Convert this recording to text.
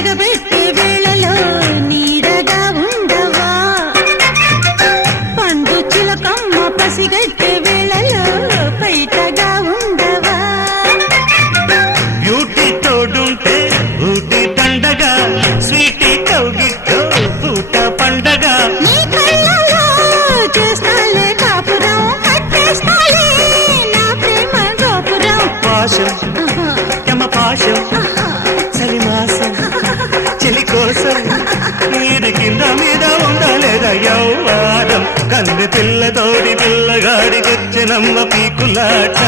ఎగబెట్టే వేళలో నీడగా ఉండవా పండు చిలకమ్మ పసిగట్టే వేళలో బయటగా ఉండవా బ్యూటీ తోడుంటే ఊటి పండగ స్వీటీ కౌగిట్లో పూట పండగ నీ కళ్ళలో చేస్తాలే కాపురం కట్టేస్తాలే నా ప్రేమ గోపురం పాశం యమ పాశం చలిమాసం చెలి కోసం నీది కింద మీద ఉండలేదా యౌవారం కన్ను పిల్లతోడి పిల్లగాడికొచ్చినమ్మ పీకులాట